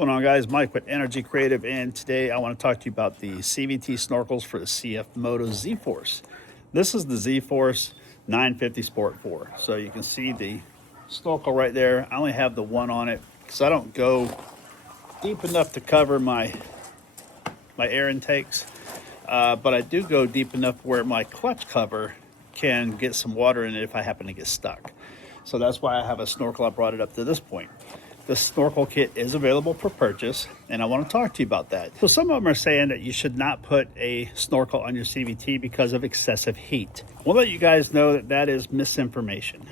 What's going on, guys? Mike with Energy Creative, and today I want to talk to you about the CVT snorkels for the CFMOTO Z-Force. This is the Z-Force 950 Sport 4. So you can see the snorkel right there. I only have the one on it because I don't go deep enough to cover my air intakes, but I do go deep enough where my clutch cover can get some water in it if I happen to get stuck. So that's why I have a snorkel. I brought it up to this point. The snorkel kit is available for purchase, and I want to talk to you about that. So some of them are saying that you should not put a snorkel on your CVT because of excessive heat. We'll let you guys know that that is misinformation.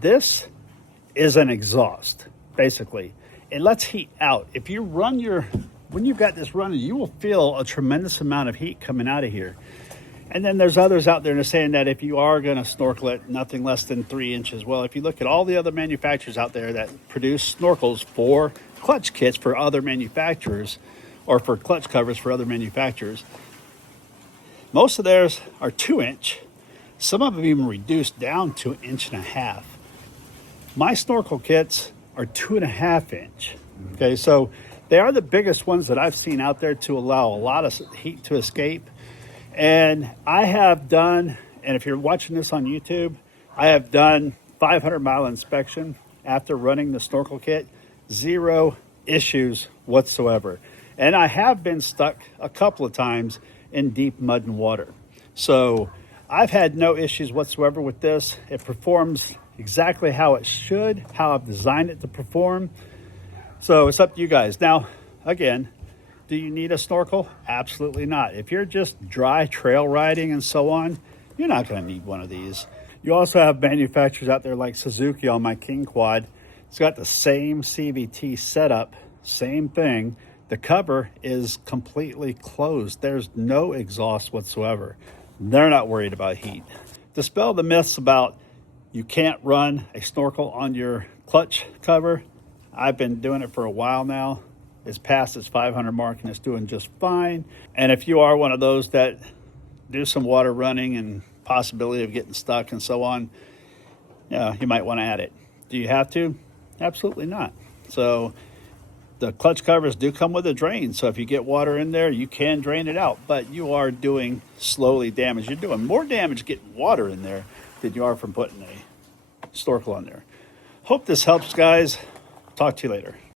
This is an exhaust, basically. It lets heat out. If you run when you've got this running, you will feel a tremendous amount of heat coming out of here. And then there's others out there that are saying that if you are going to snorkel it, nothing less than 3 inches. Well, if you look at all the other manufacturers out there that produce snorkels for clutch kits for other manufacturers, or for clutch covers for other manufacturers, most of theirs are 2-inch. Some of them even reduced down to 1.5 inches. My snorkel kits are 2.5-inch. Okay, so they are the biggest ones that I've seen out there to allow a lot of heat to escape. And I have done, and if you're watching this on YouTube, I have done 500-mile inspection after running the snorkel kit. 0 issues whatsoever. And I have been stuck a couple of times in deep mud and water. So I've had no issues whatsoever with this. It performs exactly how it should, how I've designed it to perform. So it's up to you guys. Now, again, do you need a snorkel? Absolutely not. If you're just dry trail riding and so on, you're not going to need one of these. You also have manufacturers out there like Suzuki on my King Quad. It's got the same CVT setup, same thing. The cover is completely closed. There's no exhaust whatsoever. They're not worried about heat. Dispel the myths about you can't run a snorkel on your clutch cover. I've been doing it for a while now. It's past its 500 mark and it's doing just fine. And if you are one of those that do some water running and possibility of getting stuck and so on, you might want to add it. Do you have to? Absolutely not. So the clutch covers do come with a drain. So if you get water in there, you can drain it out, but you are doing slowly damage. You're doing more damage getting water in there than you are from putting a snorkel on there. Hope this helps, guys. Talk to you later.